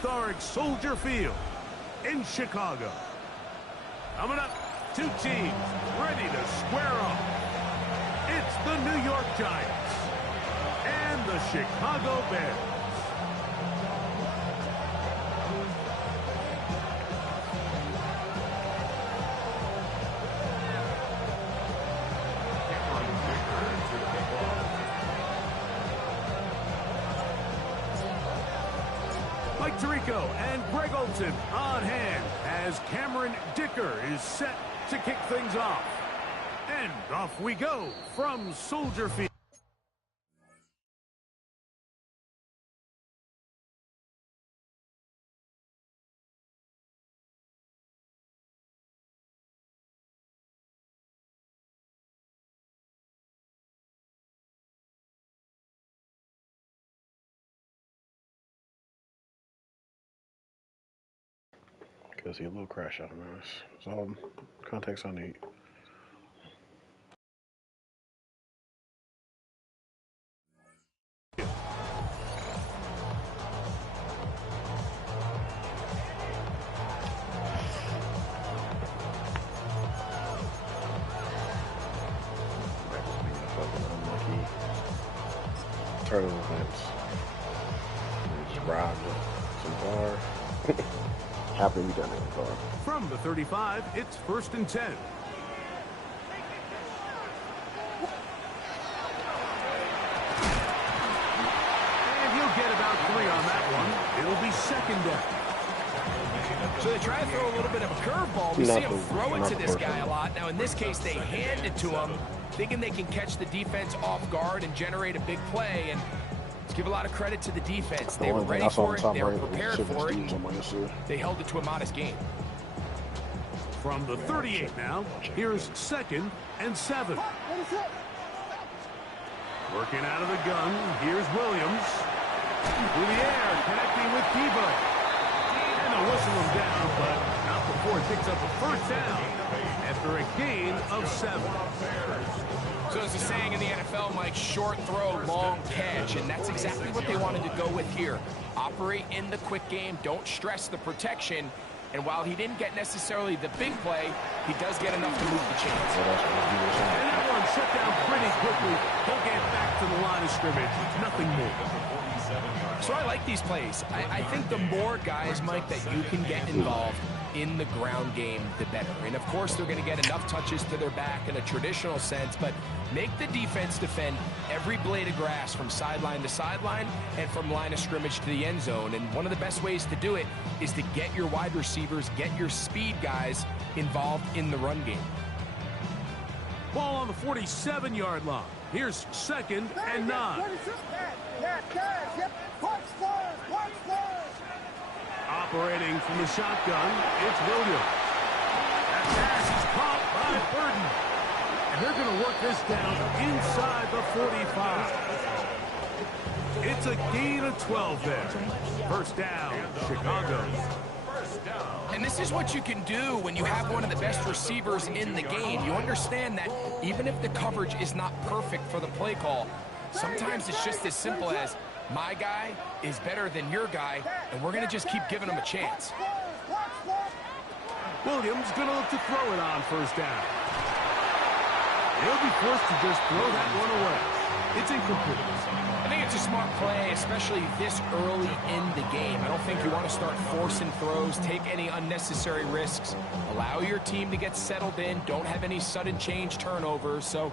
historic Soldier Field in Chicago. Coming up, two teams ready to square off. It's the New York Giants and the Chicago Bears. Mike Tirico and Greg Olson on hand as Cameron Dicker is set to kick things off. And off we go from Soldier Field. Because he a little crash out, man. It's all context I need. Turn of events. Just robbed some bar. Happy we done it, bar. From the 35, it's 1st and 10. And he'll get about 3 on that one. It'll be 2nd down. So they try to throw a little bit of a curveball. We see him throw it to this guy a lot. Now, in this case, they hand it to him, thinking they can catch the defense off guard and generate a big play. And let's give a lot of credit to the defense. They were ready for it. They were prepared for it. They held it to a modest game. From the 38 now, here's 2nd and 7. Working out of the gun, here's Williams. Through the air, connecting with Debo. And they'll whistle him down, but not before it picks up a 1st down after a gain of 7. So as the saying in the NFL, Mike, short throw, long catch, and that's exactly what they wanted to go with here. Operate in the quick game, don't stress the protection, and while he didn't get necessarily the big play, he does get enough to move the chains. And that one shut down pretty quickly. He'll get back to the line of scrimmage, nothing more. So I like these plays. I think the more guys, Mike, that you can get involved in the ground game, the better. And of course, they're going to get enough touches to their back in a traditional sense, but make the defense defend every blade of grass from sideline to sideline and from line of scrimmage to the end zone. And one of the best ways to do it is to get your wide receivers, get your speed guys involved in the run game. Ball on the 47-yard line. Here's 2nd and 9. Operating from the shotgun, it's Williams. That pass is caught by Burden. And they're going to work this down inside the 45. It's a gain of 12 there. 1st down, Chicago. And this is what you can do when you have one of the best receivers in the game. You understand that even if the coverage is not perfect for the play call, sometimes it's just as simple as my guy is better than your guy, and we're going to just keep giving him a chance. Williams going to look to throw it on 1st down. He'll be forced to just throw that one away. It's incomplete. I think it's a smart play, especially this early in the game. I don't think you want to start forcing throws, take any unnecessary risks. Allow your team to get settled in. Don't have any sudden change turnovers. So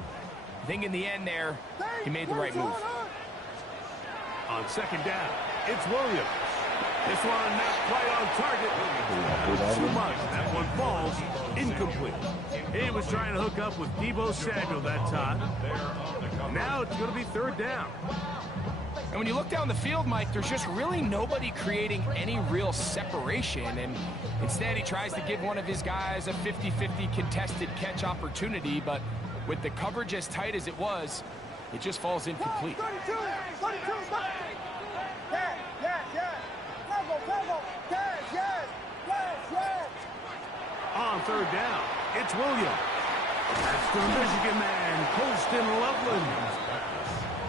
I think in the end there, he made the right move. On 2nd down, it's Williams. This one not quite on target. Too much. That one falls incomplete. He was trying to hook up with Debo Samuel that time. Now it's going to be 3rd down. And when you look down the field, Mike, there's just really nobody creating any real separation. And instead, he tries to give one of his guys a 50-50 contested catch opportunity. But with the coverage as tight as it was, it just falls incomplete. On 3rd down, it's Williams. That's the Michigan man, Colston Loveland.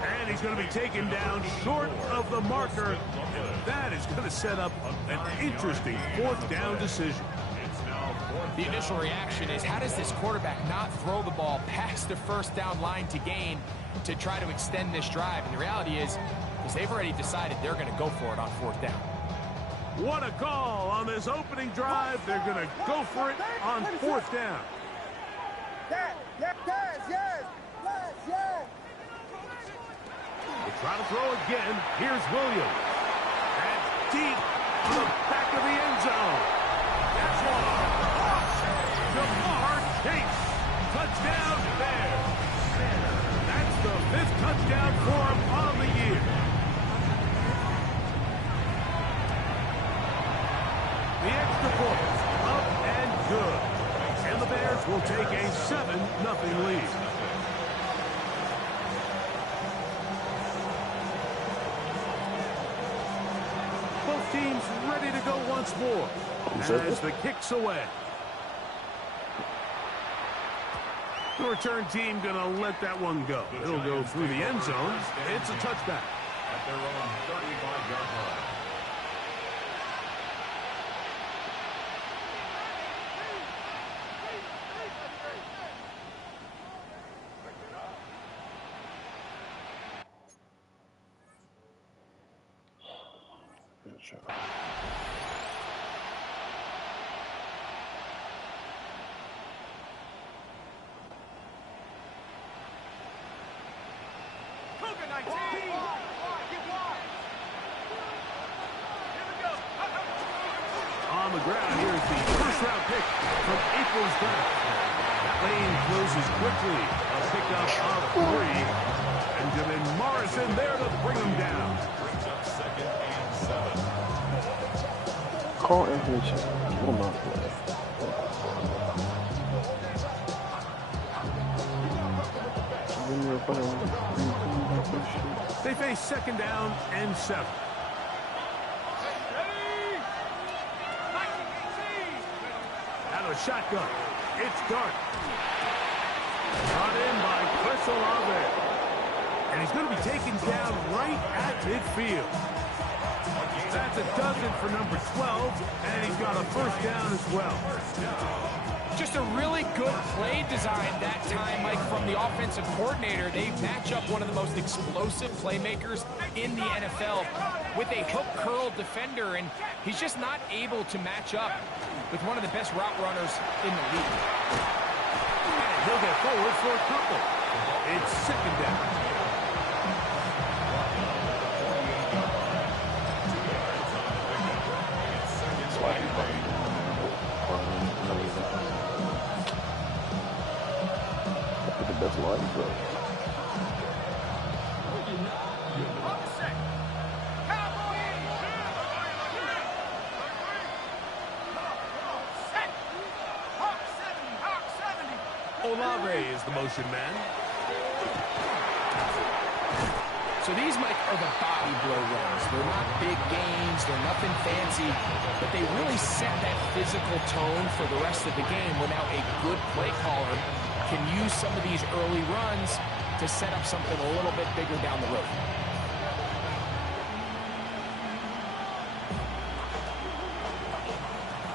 And And he's going to be taken down short of the marker. And that is going to set up an interesting fourth down decision. The initial reaction is, how does this quarterback not throw the ball past the first down line to gain to try to extend this drive? And the reality is they've already decided they're going to go for it on fourth down. What a call on this opening drive. They're going to go for it on fourth down. We'll try to throw again. Here's Williams. And deep to the back of the end zone. That's one. Jamar Chase. Touchdown there. That's the 5th touchdown for him on the year. The extra point up and good. And the Bears will take a 7-0 lead. Both teams ready to go once more as the kick's away. The return team going to let that one go. It'll go through the end zone. It's a touchback. At their own 35-yard line. Sure. On the ground, here's the first-round pick from April's draft. That lane closes quickly. A pickup of 3. Benjamin Morrison there to bring him down. Call Anthony Chase. Give him out play. They face 2nd down and 7. Out of a shotgun. It's Dart. Brought in by Chris Olave. And he's going to be taken down right at midfield. That's a dozen for number 12, and he's got a first down as well. Just a really good play design that time, Mike, from the offensive coordinator. They match up one of the most explosive playmakers in the NFL with a hook curl defender, and he's just not able to match up with one of the best route runners in the league. And he'll get forward for a couple. It's 2nd down. That's life, bro. Olave is the motion man. So these, Mike, are the body blow runs. They're not big gains. They're nothing fancy. But they really set that physical tone for the rest of the game where now a good play caller can use some of these early runs to set up something a little bit bigger down the road.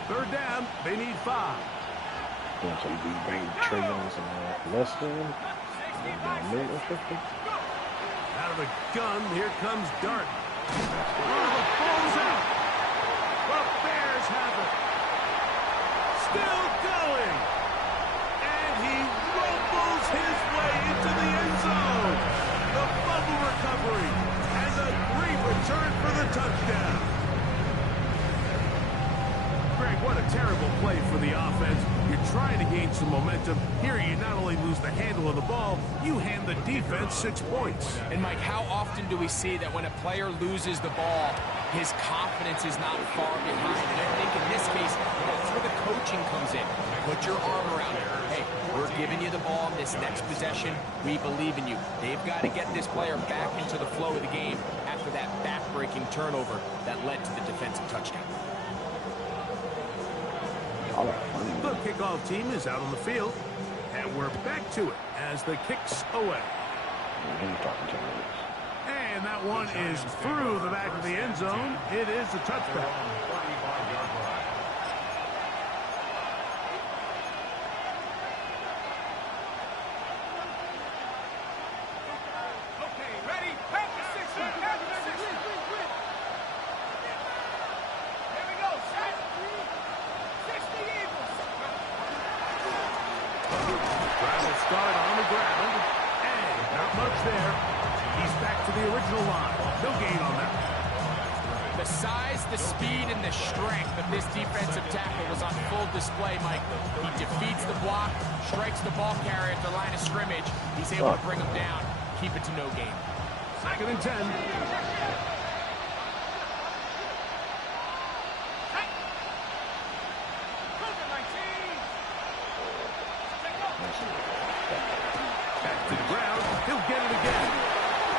Third down, they need 5. Want some big bang trailers and less than Out of the gun, here comes Dart. Oh, the ball's out. The Bears have it. Still going. And he rumbles his way into the end zone. The fumble recovery and a great return for the touchdown. Greg, what a terrible play for the offense. You're trying to gain some momentum. Here you not only lose the handle of the ball, you hand the defense 6 points. And Mike, how often do we see that when a player loses the ball, his confidence is not far behind? And I think in this case, that's where the coaching comes in. Put your arm around it. Hey, we're giving you the ball in this next possession. We believe in you. They've got to get this player back into the flow of the game after that back-breaking turnover that led to the defensive touchdown. The kickoff team is out on the field, and we're back to it as the kick's away. And that one is through the back of the end zone. It is a touchback. Start on the ground, and not much there. He's back to the original line. No gain on that. The size, the speed, and the strength of this defensive tackle was on full display, Mike. He defeats the block, strikes the ball carrier at the line of scrimmage. He's able to bring him down, keep it to no gain. 2nd and 10. Back to the ground. He'll get it again.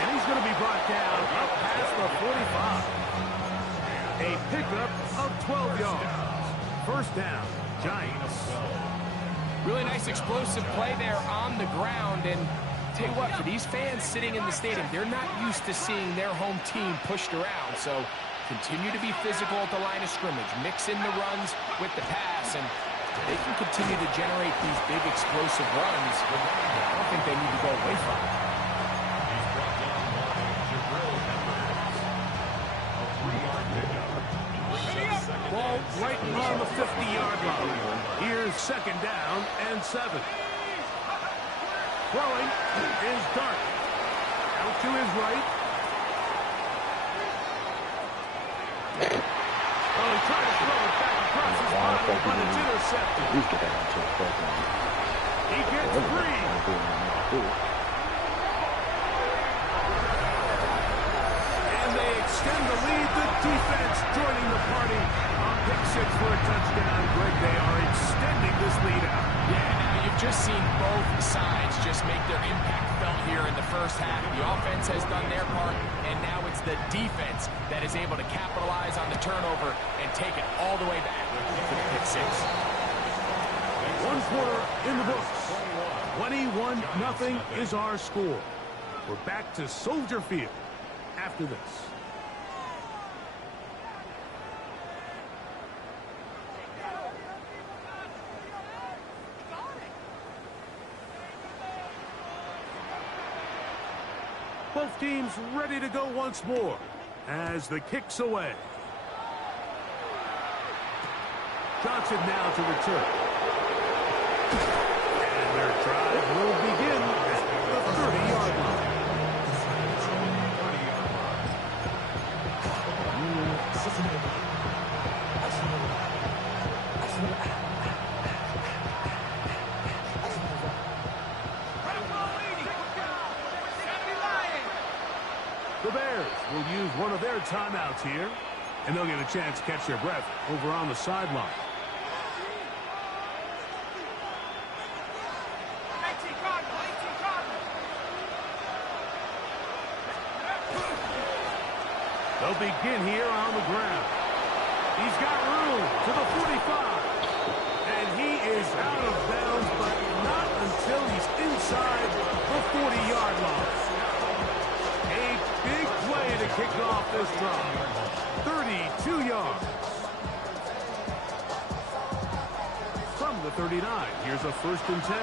And he's going to be brought down up past the 45. A pickup of 12 yards. First down, Giants. Really nice explosive play there on the ground. And tell you what, for these fans sitting in the stadium, they're not used to seeing their home team pushed around. So continue to be physical at the line of scrimmage. Mix in the runs with the pass, and they can continue to generate these big explosive runs. I don't think they need to go away from it. Ball right on the 50-yard line. Here's 2nd down and 7. Throwing is Dart. Out to his right. Oh, he tried to throw it back across his body, but it's intercepted. He gets free. And they extend the lead. The defense joining the party on pick 6 for a touchdown. Greg, they are extending this lead out. Yeah, now you've just seen both sides just make their impact felt here in the first half. The offense has done their part, and now it's the defense that is able to capitalize on the turnover and take it all the way back to the pick 6. 1 quarter in the books. 21-0 is our score. We're back to Soldier Field after this. Both teams ready to go once more as the kick's away. Johnson now to return. And their drive will begin at the 30-yard line. The Bears will use one of their timeouts here, and they'll get a chance to catch their breath over on the sideline. They'll begin here on the ground. He's got room to the 45. And he is out of bounds, but not until he's inside the 40-yard line. A big play to kick off this drive. 32 yards. From the 39, here's a 1st and 10.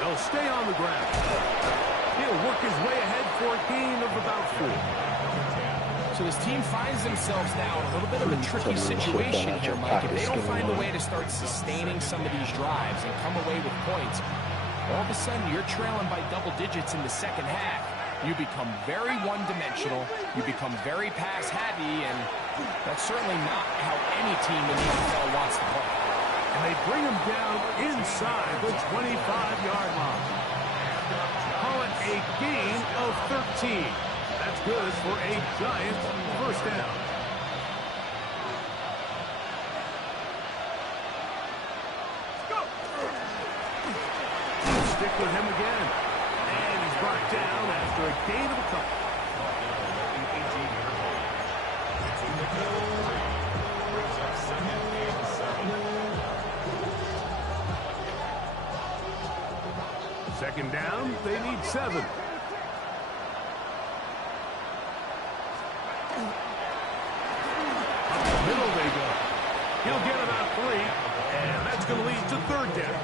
They'll stay on the ground. He'll work his way ahead for a gain of about 4. So this team finds themselves now in a little bit of a tricky situation here, Mike. If they don't find a way to start sustaining some of these drives and come away with points, all of a sudden you're trailing by double digits in the second half. You become very one-dimensional. You become very pass-heavy, and that's certainly not how any team in the NFL wants to play. And they bring him down inside the 25-yard line. Call it a gain of 13. That's good for a Giant 1st down. Stick with him again. And he's brought down after a gain of a couple. second down, they need 7. Up the middle they go. He'll get about 3, and that's going to lead to 3rd down.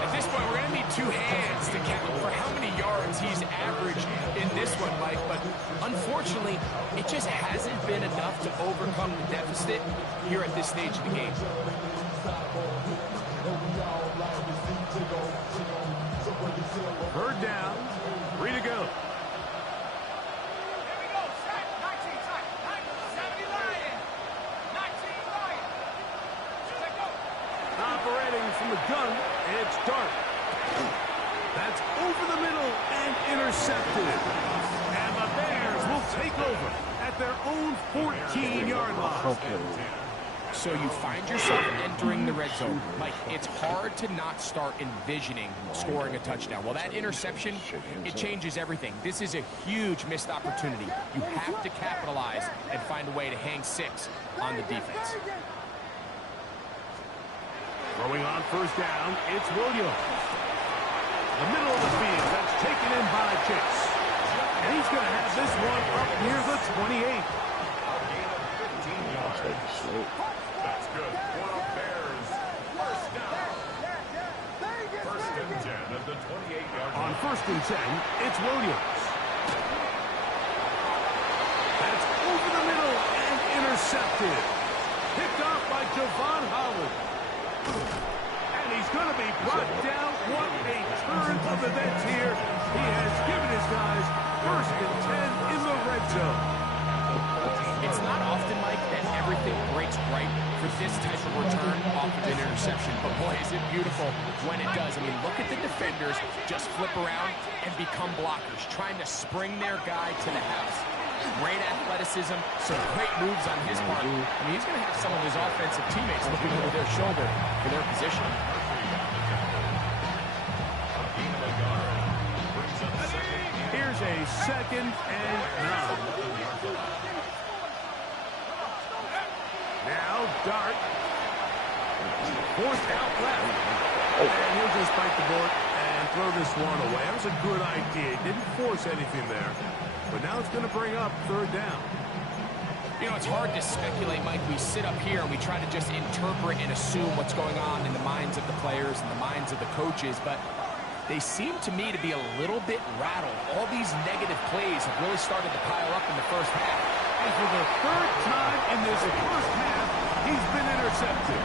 At this point, we're going to need 2 hands to count for how many yards he's averaged in this one, Mike. But unfortunately, it just hasn't been enough to overcome the deficit here at this stage of the game. 3rd down, 3 to go. Operating from the gun, it's Dart. That's over the middle and intercepted. And the Bears will take over at their own 14-yard line. So you find yourself entering the red zone. Mike, it's hard to not start envisioning scoring a touchdown. Well, that interception, it changes everything. This is a huge missed opportunity. You have to capitalize and find a way to hang 6 on the defense. Throwing on 1st down, it's Williams. The middle of the field, that's taken in by Chase. And he's going to have this one up near the 28. That's good. For the Bears. 1st down. 1st and 10 at the 28-yard line. On 1st and 10, it's Williams. That's over the middle and intercepted. Picked off by Javon Holland. And he's going to be brought down. What a turn of events here. He has given his guys 1st and 10 in the red zone. It's not often, Mike, that everything breaks right for this type of return off of an interception. But boy, is it beautiful when it does. I mean, look at the defenders just flip around and become blockers, trying to spring their guy to the house. Great athleticism, some great moves on his part. I mean, he's going to have some of his offensive teammates looking over their shoulder for their position. Here's a 2nd and 9. Now Dart. 4th out left. And he'll just bite the bullet and throw this one away. That was a good idea. Didn't force anything there. But now it's going to bring up 3rd down. You know, it's hard to speculate, Mike. We sit up here and we try to just interpret and assume what's going on in the minds of the players and the minds of the coaches. But they seem to me to be a little bit rattled. All these negative plays have really started to pile up in the 1st half. And for the 3rd time in this 1st half, he's been intercepted.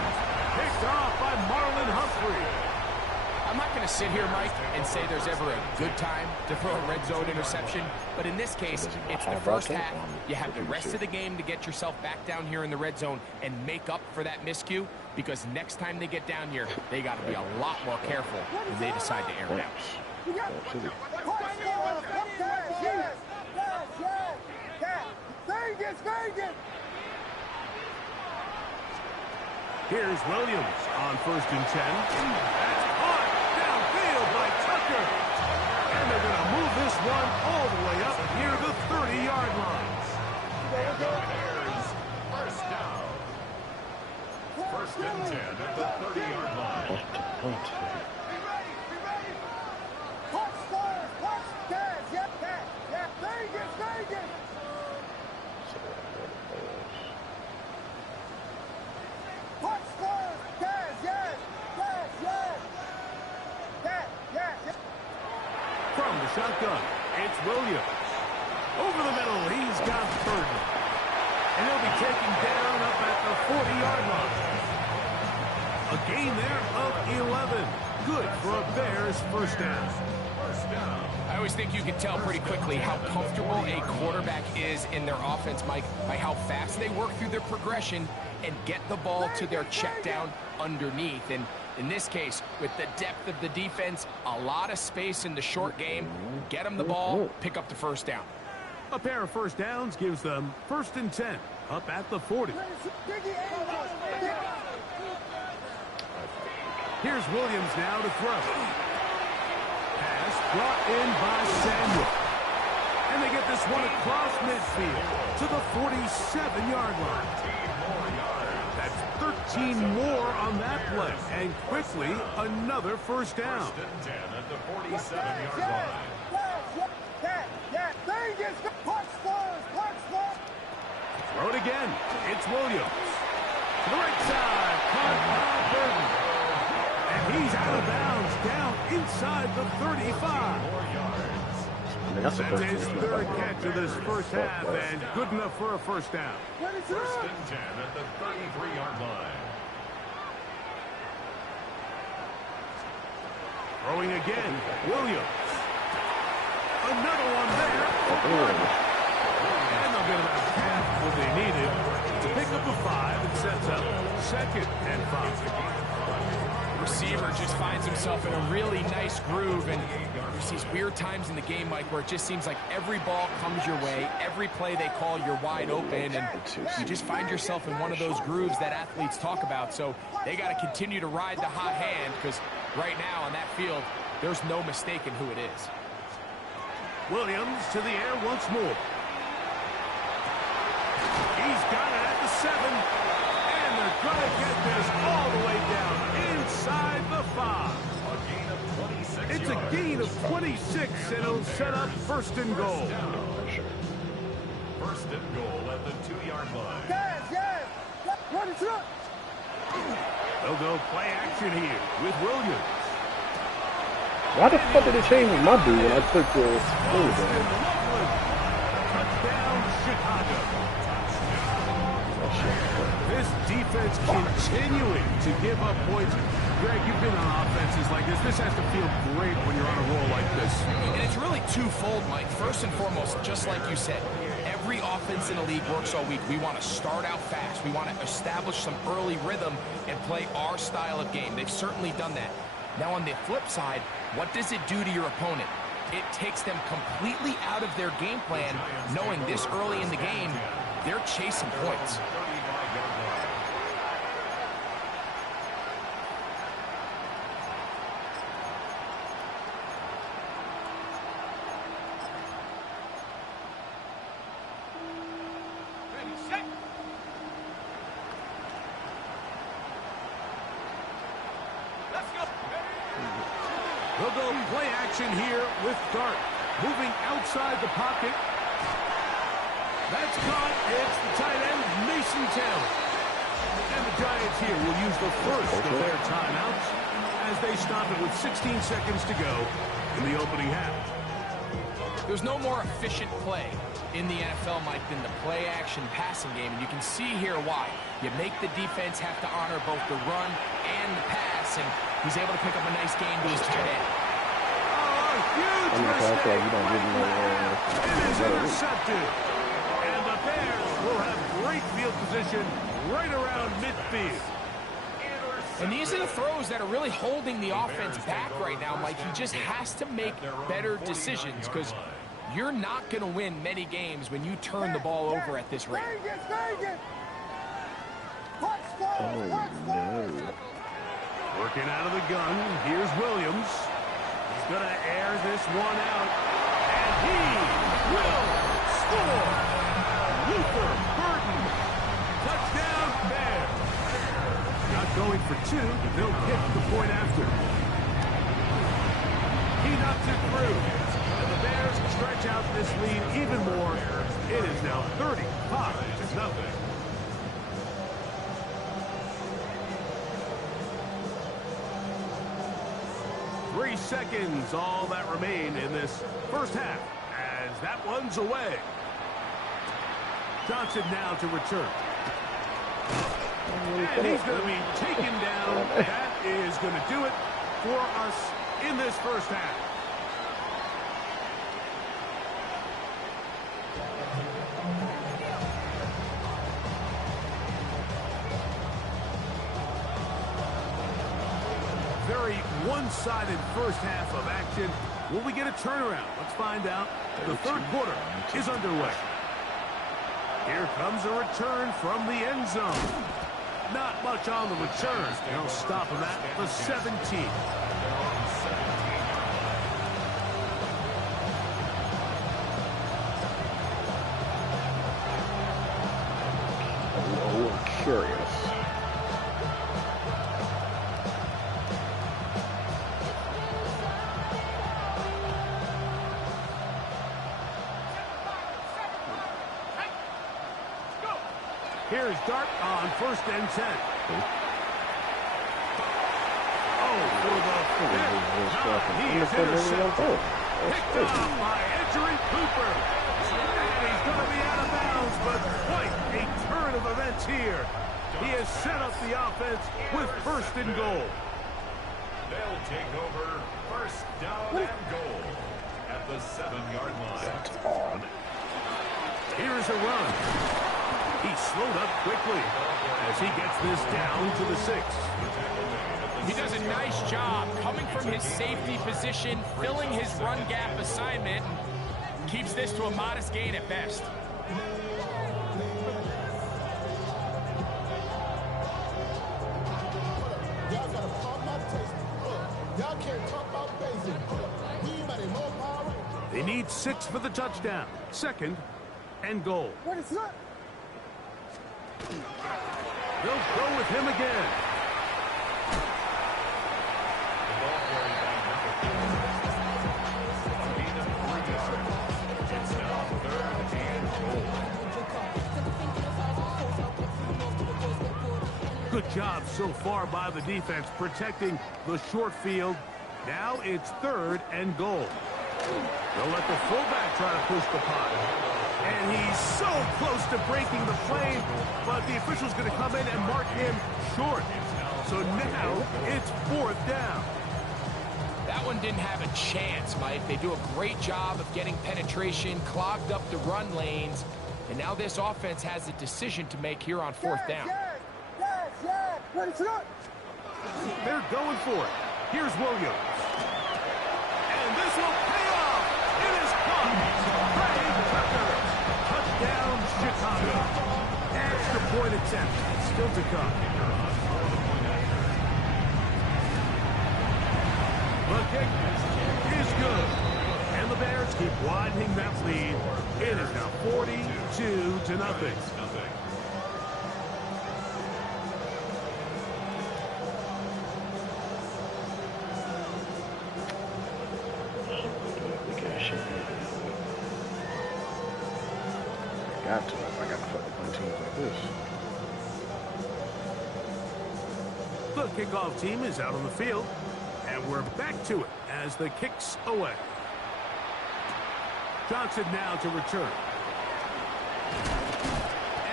Picked off by Marlon Humphrey. I'm not going to sit here, Mike, and say there's ever a good time to throw a red zone interception. But in this case, it's the 1st half. You have the rest of the game to get yourself back down here in the red zone and make up for that miscue. Because next time they get down here, they got to be a lot more careful when they decide to air it out. Here's Williams on 1st and 10. That's caught downfield by Tucker. And they're going to move this one all the way up near the 30-yard line. Bears. 1st down. 1st and 10 at the 30-yard line. From the shotgun, it's Williams. Over the middle, he's got Burton. And he'll be taken down up at the 40-yard line. A gain there of 11. Good for a Bears 1st down. 1st down. I always think you can tell pretty quickly how comfortable a quarterback is in their offense, Mike, by how fast they work through their progression and get the ball to their check down underneath. And in this case, with the depth of the defense, a lot of space in the short game, get them the ball, pick up the 1st down. A pair of 1st downs gives them 1st and 10 up at the 40. Here's Williams now to throw. Pass brought in by Samuel. And they get this one across midfield to the 47-yard line. 15 more yards. That's 13 more on that play. And quickly, another first down. First and 10 at the 47-yard line. Throw it again. It's Williams. To the right side. Caught by Burton. And he's out of bounds down inside the 35. 4 yards. I mean, that's the That's first his thing. third catch of this first half, and good enough for a first down. First and 10 at the 33-yard line. Throwing again. Williams. Another one there. And they'll get about half what they needed to pick up a 5 and sets up 2nd and 5. Receiver just finds himself in a really nice groove, and there's these weird times in the game, Mike, where it just seems like every ball comes your way, every play they call, you're wide open, and you just find yourself in one of those grooves that athletes talk about. So they got to continue to ride the hot hand, because right now on that field, there's no mistaking who it is. Williams to the air once more. He's got it at the 7. And they're going to get this all the way down inside the 5. A gain of 26 It's a yards. gain of 26, and it'll set up 1st and goal. First and goal at the 2-yard line. They'll go play action here with Williams. Why the fuck did it change my dude when I took the Austin Loveland. Touchdown, Chicago. This defense continuing to give up points. Greg, you've been on offenses like this. This has to feel great when you're on a roll like this. And it's really twofold, Mike. First and foremost, just like you said, every offense in the league works all week. We want to start out fast. We want to establish some early rhythm and play our style of game. They've certainly done that. Now, on the flip side, what does it do to your opponent? It takes them completely out of their game plan, knowing this early in the game, they're chasing points. They'll go play action here with Dart. Moving outside the pocket. That's caught. It's the tight end, Mason Taylor. And the Giants here will use the first of their timeouts as they stop it with 16 seconds to go in the opening half. There's no more efficient play in the NFL, Mike, than the play-action passing game, and you can see here why. You make the defense have to honor both the run and the pass, and he's able to pick up a nice gain to his tight end. Oh, a huge mistake. It is intercepted. And the Bears will have great field position right around midfield. And these are the throws that are really holding the offense back right now, Mike. He just has to make better decisions because you're not going to win many games when you turn the ball over at this rate. Oh, no. Working out of the gun, here's Williams. He's going to air this one out, and he will score. Luther Burton. Touchdown, Bears. Not going for 2, but they'll get the point after. He knocks it through, and the Bears stretch out this lead even more. It is now 35-0. 3 seconds, all that remain in this first half, as that one's away. Johnson now to return. And he's going to be taken down. That is going to do it for us in this first half. Very one-sided first half of action. Will we get a turnaround? Let's find out. The third quarter is underway. Here comes a return from the end zone. Not much on the return. They'll stop him at the 17. I'm curious. Here's Dart on 1st and 10. Oh, for the fifth. He is intercepted. Picked off by Edgerrin Cooper. And he's going to be out of bounds, but quite a turn of events here. He has set up the offense with 1st and goal. They'll take over 1st down and goal at the 7-yard line. That's odd. Here's a run. He slowed up quickly as he gets this down to the 6. He does a nice job coming from his safety position, filling his run gap assignment, and keeps this to a modest gain at best. They need 6 for the touchdown. 2nd and goal. They'll go with him again. It's now 3rd and goal. Good job so far by the defense protecting the short field. Now it's 3rd and goal. They'll let the fullback try to push the punt. And he's so close to breaking the plane, but the official's going to come in and mark him short. So now it's 4th down. That one didn't have a chance, Mike. They do a great job of getting penetration, clogged up the run lanes, and now this offense has a decision to make here on 4th down. They're going for it. Here's Williams. And this will pay off. It is caught. Trey Tucker. Touchdown, Chicago. Extra point attempt. Still to come. The kick is good. And the Bears keep widening that lead. It is now 42-0. I got to fucking teams like this. The kickoff team is out on the field, and we're back to it as the kick's away. Johnson now to return.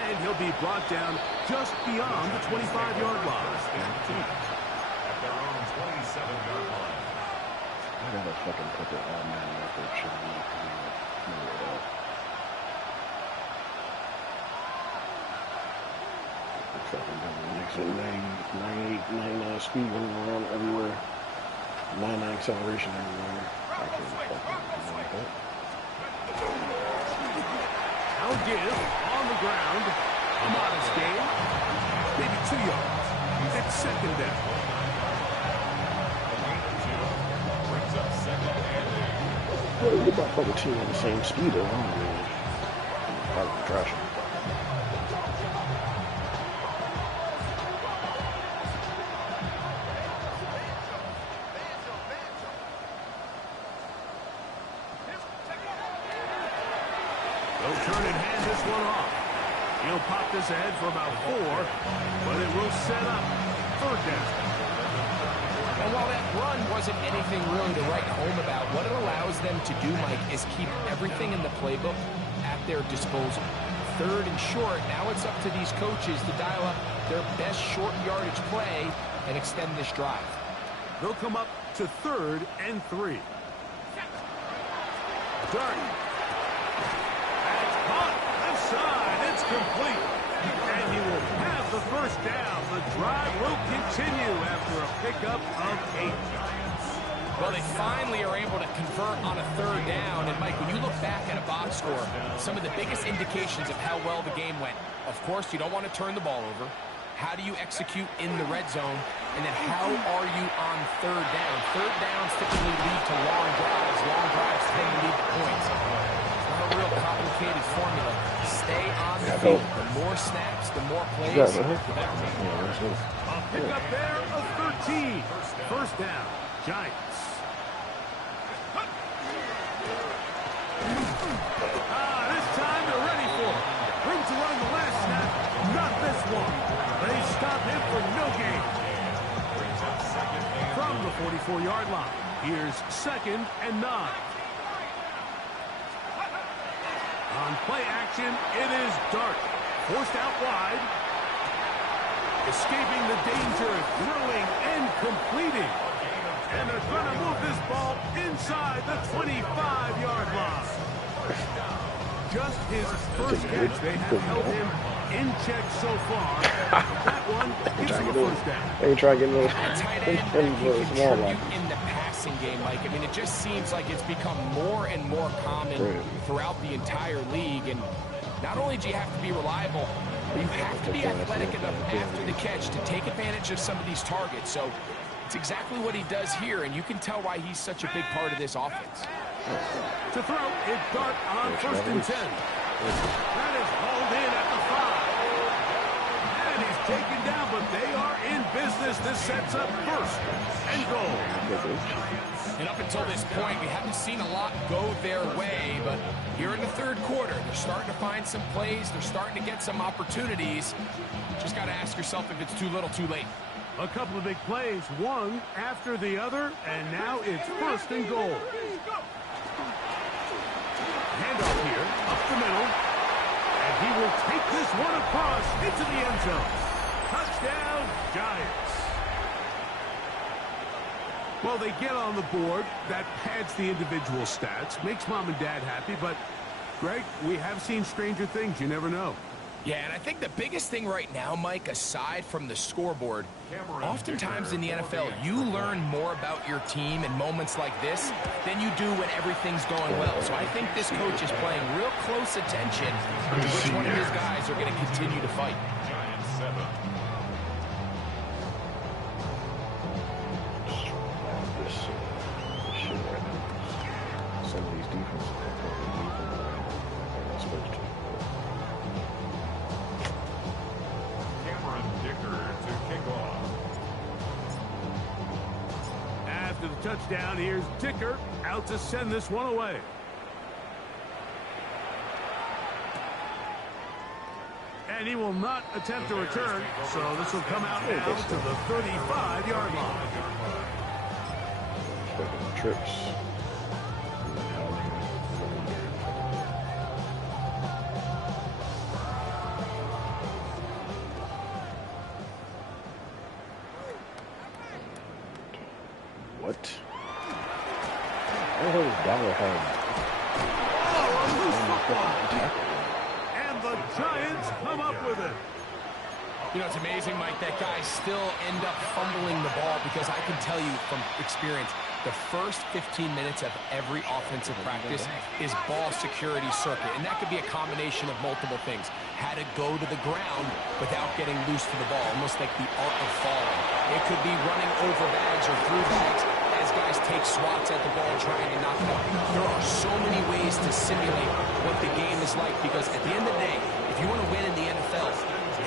And he'll be brought down just beyond the 25-yard line. At their own 27-yard line. I gotta fucking put the automatic record should be fucking 98, 99 speed running around everywhere. 99 acceleration everywhere. I can't fucking do like that. Now give on the ground. A modest gain. Maybe 2 yards. It's 2nd down. Brings up 2nd and 8. Well, get that fucking team on the same speed though. I'm really probably trash. They'll turn and hand this one off. He'll pop this ahead for about 4, but it will set up 3rd down. And while that run wasn't anything really to write home about, what it allows them to do, Mike, is keep everything in the playbook at their disposal. 3rd and short, now it's up to these coaches to dial up their best short yardage play and extend this drive. They'll come up to 3rd and 3. Dart. That's caught. Left side. It's complete. And he will have the 1st down. The drive will continue after a pickup of 8. Well, they finally are able to convert on a 3rd down. And, Mike, when you look back at a box score, some of the biggest indications of how well the game went, of course, you don't want to turn the ball over. How do you execute in the red zone? And then how are you on 3rd down? 3rd downs typically lead to long drives. Long drives tend to lead to points. It's not a real complicated formula. Stay on the field. The more snaps, the more plays, the better. A pickup there of 13. 1st down. Giants. This time they're ready for it. Room to run the last snap. Not 44-yard line. Here's 2nd and 9. On play action, it is Dart. Forced out wide. Escaping the danger, throwing and completing. And they're going to move this ball inside the 25-yard line. Just his first catch. They have held him in check so far. That one gives him a first down. They try to get those tight end contribute in the passing game, Mike. I mean, it just seems like it's become more and more common throughout the entire league. And not only do you have to be reliable, but you have to be athletic enough after the catch to take advantage of some of these targets. So it's exactly what he does here, and you can tell why he's such a big part of this offense. To throw, it's Dart on 1st and 10. That is hauled in at the 5. And he's taken down, but they are in business. This sets up 1st and goal. And up until this point, we haven't seen a lot go their way, but here in the 3rd quarter, they're starting to find some plays. They're starting to get some opportunities. Just got to ask yourself if it's too little, too late. A couple of big plays, one after the other, and now it's 1st and goal. Handoff here, up the middle, and he will take this one across into the end zone. Touchdown, Giants. Well, they get on the board. That pads the individual stats, makes mom and dad happy, but, Greg, we have seen stranger things. You never know. Yeah, and I think the biggest thing right now, Mike, aside from the scoreboard, oftentimes in the NFL, you learn more about your team in moments like this than you do when everything's going well. So I think this coach is paying real close attention to which one of his guys are going to continue to fight. Giants 7. Some of these defenses are supposed to. After the touchdown, here's Dicker out to send this one away. And he will not attempt a return, so this will come out now to the 35-yard line. Trips. What? I heard his dollar had. And the Giants come up with it. You know, it's amazing, Mike, that guys still end up fumbling the ball because I can tell you from experience, the first 15 minutes of every offensive practice is ball security circuit, and that could be a combination of multiple things. How to go to the ground without getting loose to the ball, almost like the art of falling. It could be running over bags or through bags as guys take swats at the ball trying to knock it out. There are so many ways to simulate what the game is like because at the end of the day, if you want to win in the NFL,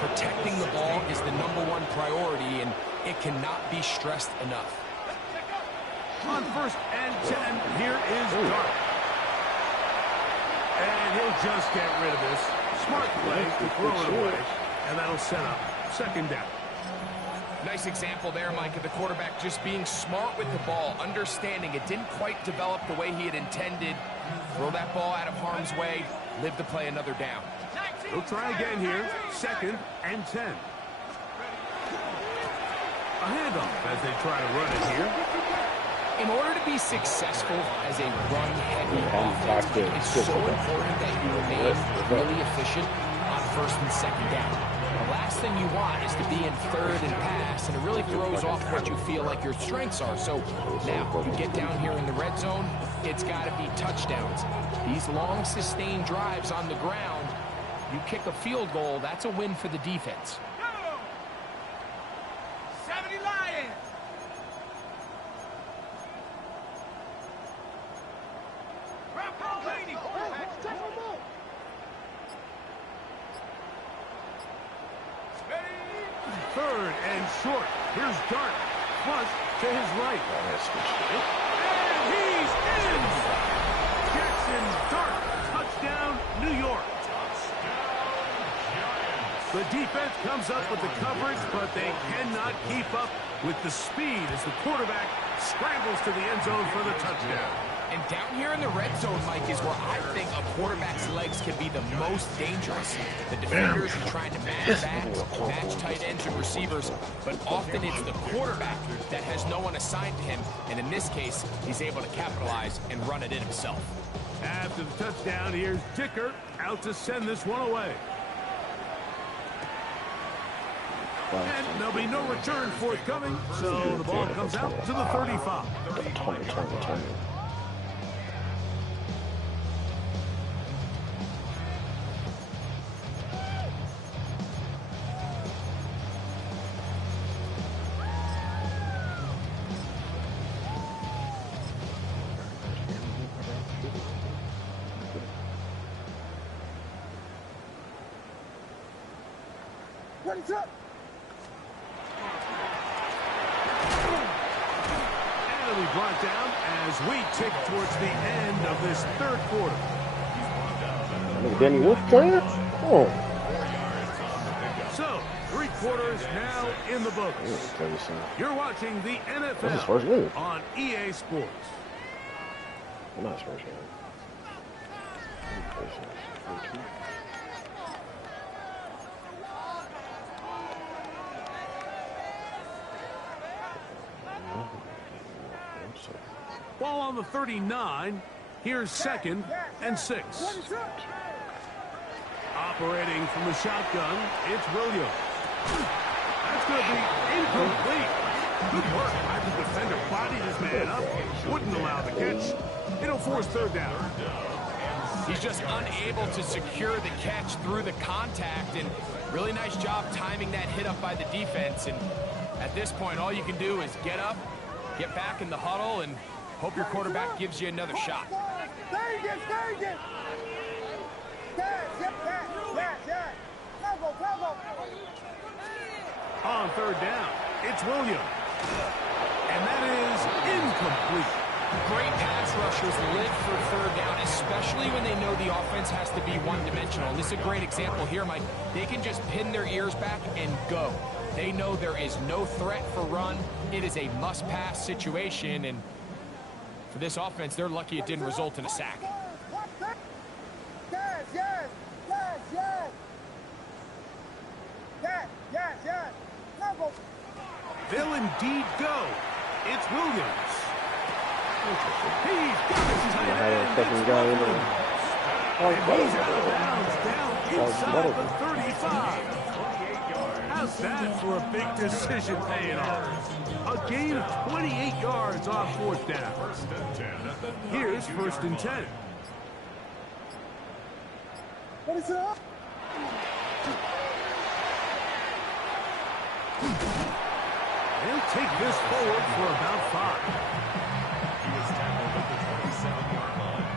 protecting the ball is the #1 priority, and it cannot be stressed enough. On 1st and 10, here is Dart. And he'll just get rid of this. Smart play to throw it away, and that'll set up 2nd down. Nice example there, Mike, of the quarterback just being smart with the ball, understanding it didn't quite develop the way he had intended. Throw that ball out of harm's way, live to play another down. He'll try again here, 2nd and 10. A handoff as they try to run it here. In order to be successful as a run-heavy offense, it's so important that you remain really efficient on 1st and 2nd down. The last thing you want is to be in 3rd and pass, and it really throws off what you feel like your strengths are. So now, you get down here in the red zone, it's got to be touchdowns. These long, sustained drives on the ground, you kick a field goal, that's a win for the defense. 70 Lions! Third and short. Here's Dart. Flush to his right. And he's in! Jackson Dart. Touchdown, New York. The defense comes up with the coverage, but they cannot keep up with the speed as the quarterback scrambles to the end zone for the touchdown. And down here in the red zone, Mike, is where I think a quarterback's legs can be the most dangerous. The defenders are trying to match backs, match tight ends and receivers, but often it's the quarterback that has no one assigned to him, and in this case, he's able to capitalize and run it in himself. After the touchdown, here's Dicker out to send this one away. And there'll be no return forthcoming, so the ball comes out to the 35. 20. Ready, set. And it'll be brought down as we tick towards the end of this third quarter. Danny Wolf playing? Oh. So, 3 quarters now in the books. You're watching the NFL on EA Sports. Not his first game. Ball on the 39. Here's 2nd and 6. Operating from the shotgun, it's Williams. That's going to be incomplete. Good work by the defender. Bodied his man up. Wouldn't allow the catch. It'll force 3rd down. He's just unable to secure the catch through the contact, and really nice job timing that hit up by the defense. And at this point, all you can do is get up, get back in the huddle, and hope your quarterback gives you another shot. On 3rd down, it's Williams. And that is incomplete. Great pass rushers live for 3rd down, especially when they know the offense has to be one-dimensional. And this is a great example here, Mike. They can just pin their ears back and go. They know there is no threat for run. It is a must-pass situation, and for this offense, they're lucky it didn't result in a sack. They'll indeed go. It's Williams. He's got his tight end. And he's out of bounds down inside the 35. How's that for a big decision paying off? A gain of 28 yards on 4th down. Here's 1st and 10. What is it up? They'll take this forward for about 5. He was tackled at the 27-yard line.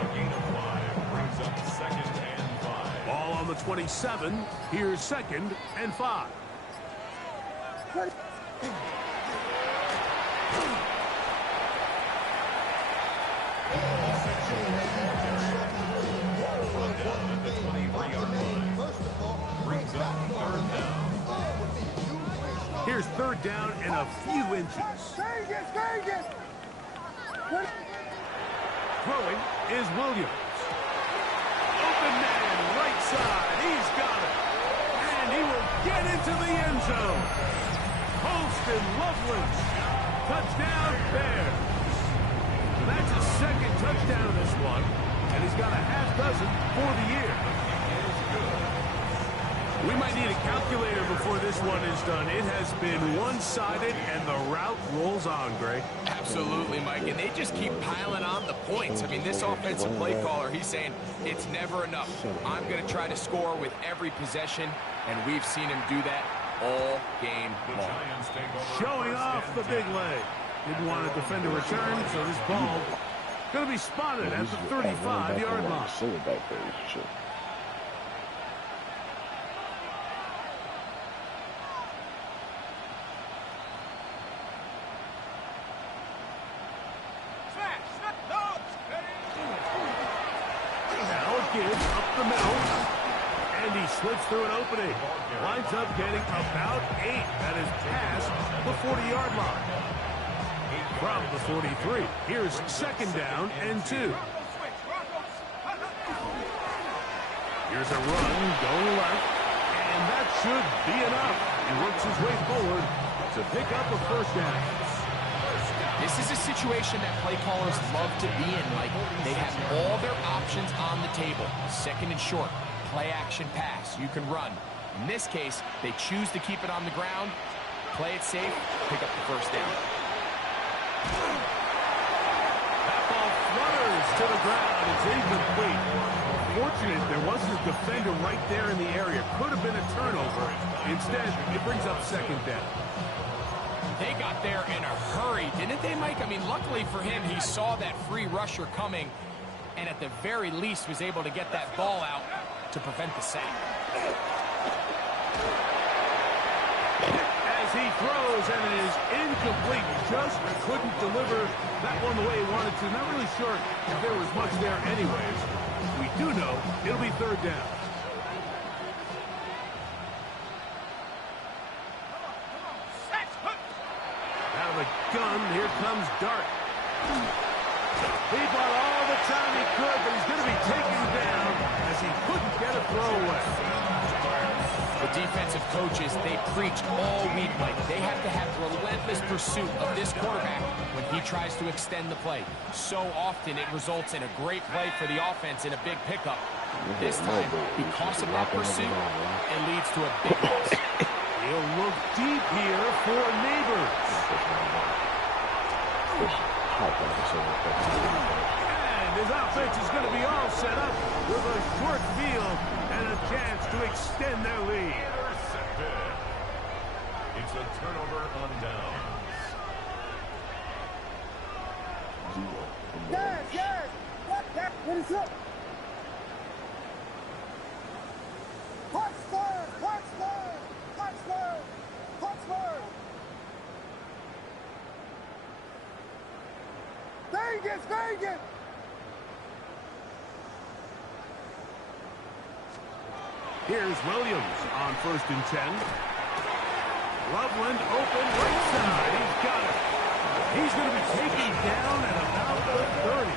A gain of 5 brings up 2nd and 5. Ball on the 27. Here's 2nd and 5. Here's 3rd down and a few inches. Throwing is Williams. Open man, right side. He's got it. And he will get into the end zone. Holston Loveland. Touchdown, Bears. That's his 2nd touchdown of this one. And he's got a half dozen for the year. We might need a calculator before this one is done. It has been one-sided, and the route rolls on, Greg. Absolutely, Mike, and they just keep piling on the points. I mean, this offensive play caller, he's saying it's never enough. I'm going to try to score with every possession, and we've seen him do that all game long. Showing off the big leg. Didn't want to defend a return, so this ball going to be spotted at the 35-yard line. Gibbs up the middle, and he slips through an opening. Winds up getting about 8. That is past the 40-yard line. From the 43, here's second down and 2. Here's a run going left, and that should be enough. He works his way forward to pick up a first down. This is a situation that play callers love to be in, Mike. They have all their options on the table. Second and short, play action pass. You can run. In this case, they choose to keep it on the ground, play it safe, pick up the first down. That ball flutters to the ground. It's incomplete. Fortunate there wasn't a defender right there in the area. Could have been a turnover. Instead, it brings up second down. They got there in a hurry, didn't they, Mike? I mean, luckily for him, he saw that free rusher coming and at the very least was able to get that ball out to prevent the sack. As he throws, and it is incomplete. Just couldn't deliver that one the way he wanted to. Not really sure if there was much there anyways. We do know it'll be third down. Out of the gun, here comes Dart. He bought all the time he could, but he's going to be taken down as he couldn't get a throw away. The defensive coaches, they preach all week, Mike. They have to have relentless pursuit of this quarterback when he tries to extend the play. So often it results in a great play for the offense in a big pickup. This time, because of that pursuit, it leads to a big loss. He'll look deep here for Neighbors. And his offense is going to be all set up with a short field and a chance to extend their lead. Intercepted. It's a turnover on downs. Yes. What is up? Vegas! Here's Williams on 1st and 10. Loveland open right side. He's got it. He's going to be taken down at about the 30.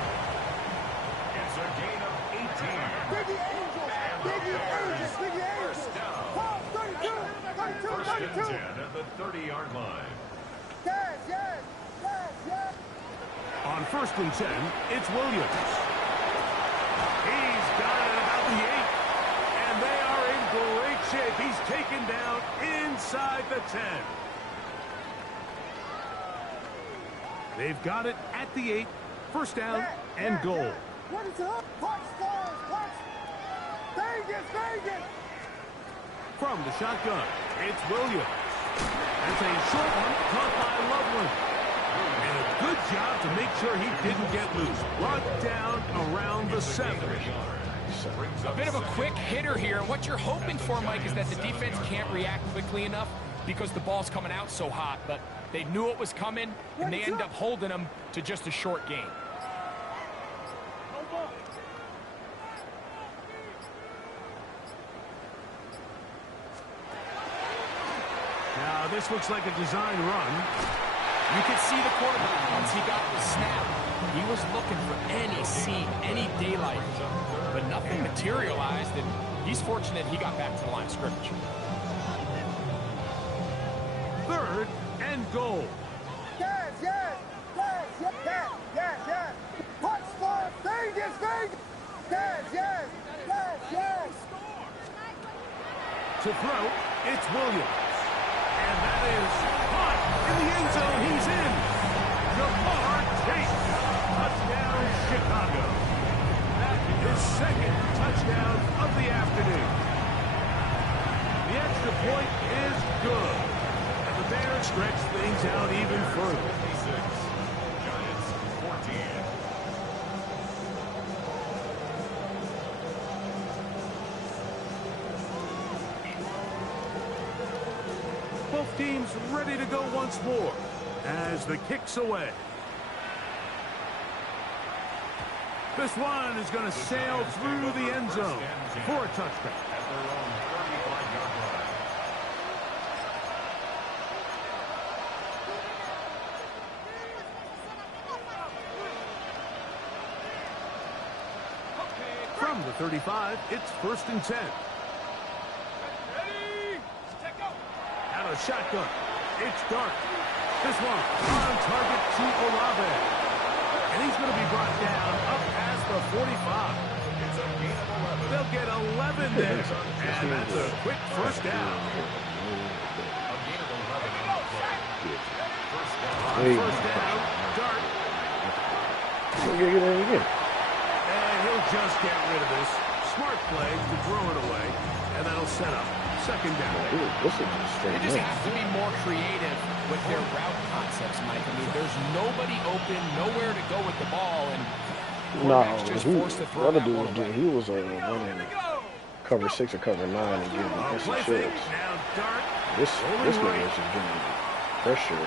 It's a gain of 18. Biggie Angels! First down. 32! First and 10 at the 30-yard line. Yes! On 1st and 10, it's Williams. He's got it about the 8. And they are in great shape. He's taken down inside the 10. They've got it at the 8. First down and goal. What is up? Watch! Vegas! From the shotgun, it's Williams. That's a short one caught by Loveland. And a good job to make sure he didn't get loose. Brought down around the 7. A bit of a quick hitter here. What you're hoping for, Mike, is that the defense can't react quickly enough because the ball's coming out so hot. But they knew it was coming, and they end up holding them to just a short gain. Now, this looks like a design run. You could see the quarterback once he got the snap. He was looking for any seam, any daylight, but nothing materialized, and he's fortunate he got back to the line of scrimmage. 3rd and goal. Yes! Touchdown! Vegas! Yes! To throw, it's Williams. And that is caught in the end zone. He's in. Ja'Marr Chase. Touchdown, Chicago. That is 2nd touchdown of the afternoon. The extra point is good. And the Bears stretch things out even further. Giants 14. Both teams ready to go once more as the kick's away. This one is going to sail through the end zone for a touchdown. At their own From the 35, it's 1st and 10. Out of shotgun. It's Dart. This one on target to Olave. And he's going to be brought down up past the 45. It's a gain of 11. They'll get 11 there. And that's a quick first down. A gain of 11 on the play. First down. First down, Dart. Get it again. And he'll just get rid of this. Smart play to throw it away. And that'll set up 2nd down. Dude, this is just straight They just in. have to be more creative with their route concepts, Mike. I mean, there's nobody open, nowhere to go with the ball, and No, quarterback's just forced to the throw other that dude one was away. doing, he was running cover 6 or cover 9 and getting Play instant fake. chips. Now Dart. This guy was just getting pressure,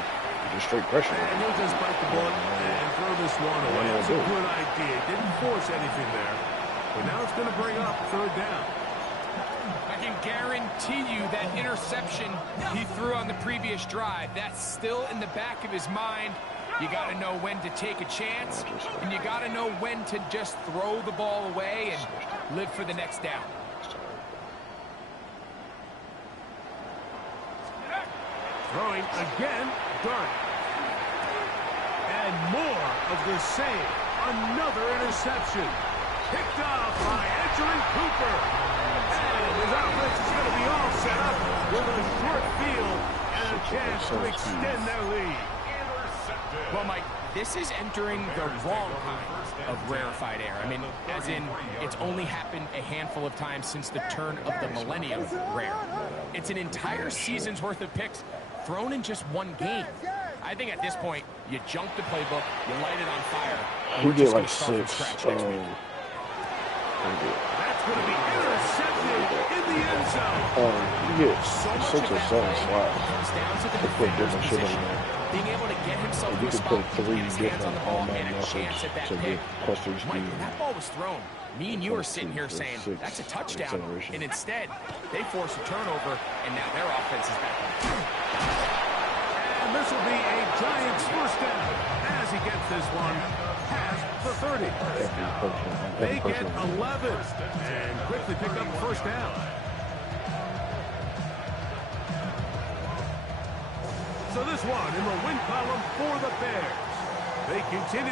just straight pressure. And he'll just bite the bullet and throw this one away. Yeah, That's a do. good idea. Didn't force anything there. But now it's going to bring up 3rd down. I can guarantee you that interception he threw on the previous drive, that's still in the back of his mind. You got to know when to take a chance, and you got to know when to just throw the ball away and live for the next down. Throwing again, Dart. And more of the same. Another interception. Picked off by Edgerrin Cooper. And his offense is going to be all set up with a short field and a chance to extend their lead. Well, Mike, this is entering the wrong kind of rarefied air. I mean, as in, it's only happened a handful of times since the turn of the millennium rare. It's an entire season's worth of picks thrown in just one game. I think at this point, you junk the playbook, you light it on fire, and We we're get just like going to start from 6. scratch next week. That's going to be intercepted in the end zone. You get 6 or 7 slots. Comes down to the They put defender's different shit in position. there. Being able to get himself to You a could spot, put 3 get his hands on different the ball, automatic and a methods chance at that to pick. get cluster Mike, speed. when that ball was thrown, me and you are sitting here saying, that's a touchdown. Acceleration. And instead, they force a turnover, and now their offense is back on track. And this will be a Giants first down as he gets this one past the 30. They get 11 and quickly pick up the first down. So this one in the win column for the Bears. They continue